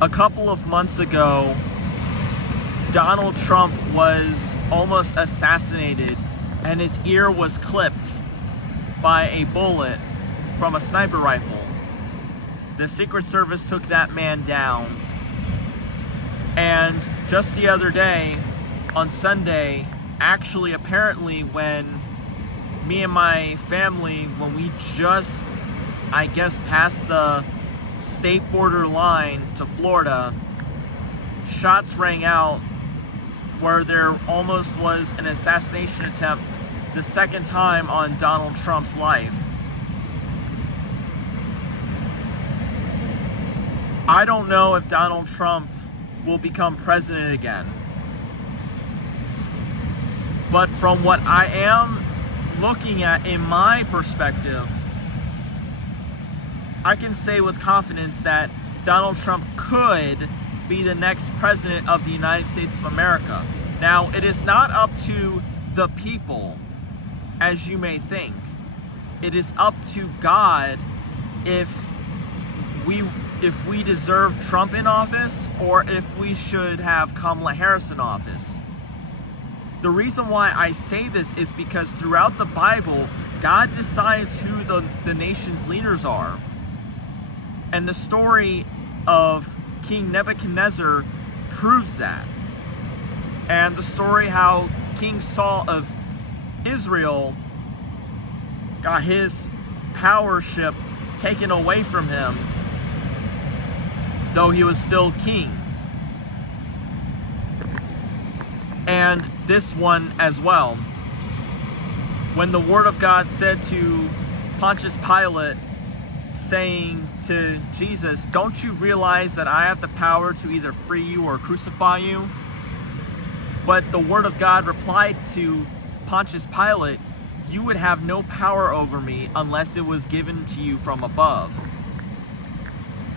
A couple of months ago, Donald Trump was almost assassinated and his ear was clipped by a bullet from a sniper rifle. The Secret Service took that man down. And just the other day, on Sunday, actually apparently when me and my family, when we just, I guess, passed the state border line to Florida, shots rang out where there almost was an assassination attempt, the second time on Donald Trump's life. I don't know if Donald Trump will become president again. But from what I am looking at in my perspective, I can say with confidence that Donald Trump could be the next president of the United States of America. Now, it is not up to the people, as you may think. It is up to God if we deserve Trump in office or if we should have Kamala Harris in office. The reason why I say this is because throughout the Bible, God decides who the nation's leaders are. And the story of King Nebuchadnezzar proves that. And the story how King Saul of Israel got his powership taken away from him, though he was still king. And this one as well. When the word of God said to Pontius Pilate, saying to Jesus, "Don't you realize that I have the power to either free you or crucify you?" But the word of God replied to Pontius Pilate, "You would have no power over me unless it was given to you from above."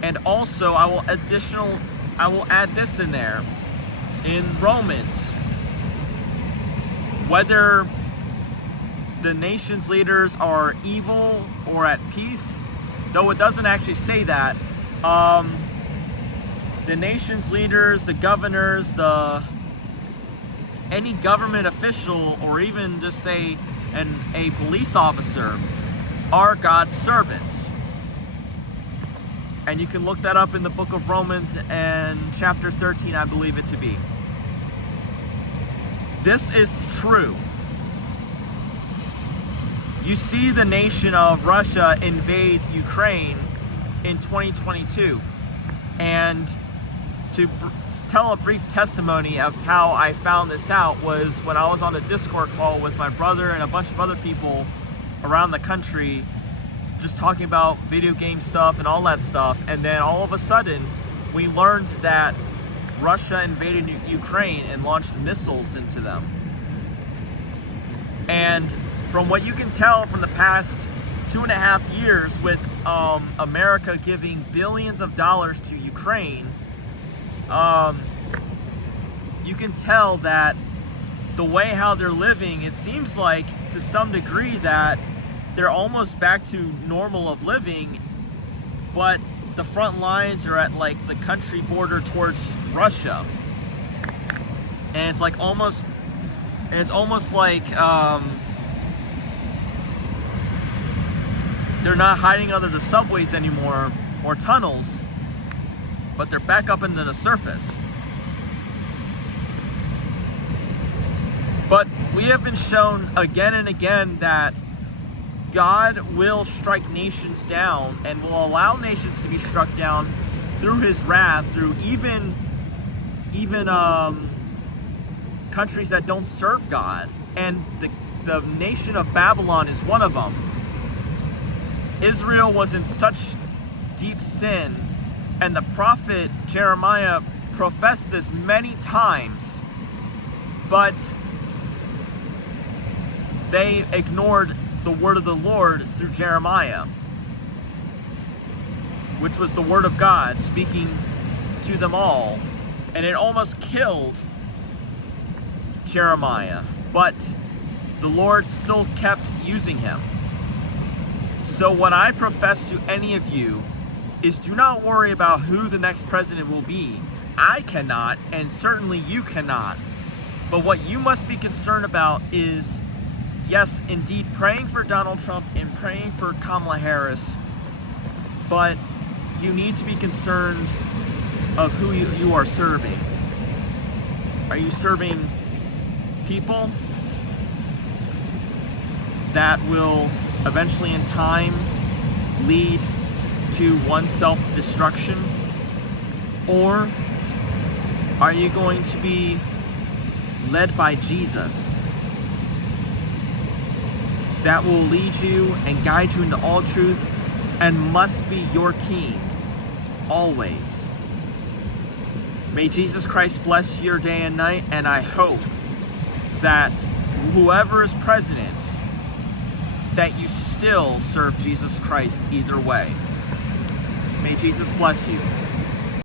And also, I will add this in there. In Romans, whether the nation's leaders are evil or at peace, though it doesn't actually say that, the nation's leaders, the governors, any government official, or even just say a police officer, are God's servants. And you can look that up in the book of Romans and chapter 13, I believe it to be. This is true. You see the nation of Russia invade Ukraine in 2022. And to tell a brief testimony of how I found this out was when I was on a Discord call with my brother and a bunch of other people around the country, just talking about video game stuff and all that stuff. And then all of a sudden, we learned that Russia invaded Ukraine and launched missiles into them. And from what you can tell from the past 2.5 years with America giving billions of dollars to Ukraine, you can tell that the way how they're living, it seems like to some degree that they're almost back to normal of living, but the front lines are at like the country border towards Russia. And it's like almost like they're not hiding under the subways anymore or tunnels, but they're back up into the surface. But we have been shown again and again that God will strike nations down and will allow nations to be struck down through his wrath, through even countries that don't serve God. And the nation of Babylon is one of them. Israel was in such deep sin, and the prophet Jeremiah professed this many times, but they ignored the word of the Lord through Jeremiah, which was the word of God speaking to them all, and it almost killed Jeremiah, but the Lord still kept using him. So what I profess to any of you is do not worry about who the next president will be. I cannot, and certainly you cannot. But what you must be concerned about is, yes, indeed, praying for Donald Trump and praying for Kamala Harris, but you need to be concerned of who you are serving. Are you serving people that will eventually in time lead to one's self-destruction? Or are you going to be led by Jesus that will lead you and guide you into all truth and must be your king always? May Jesus Christ bless your day and night, and I hope that whoever is president, that you still serve Jesus Christ either way. May Jesus bless you.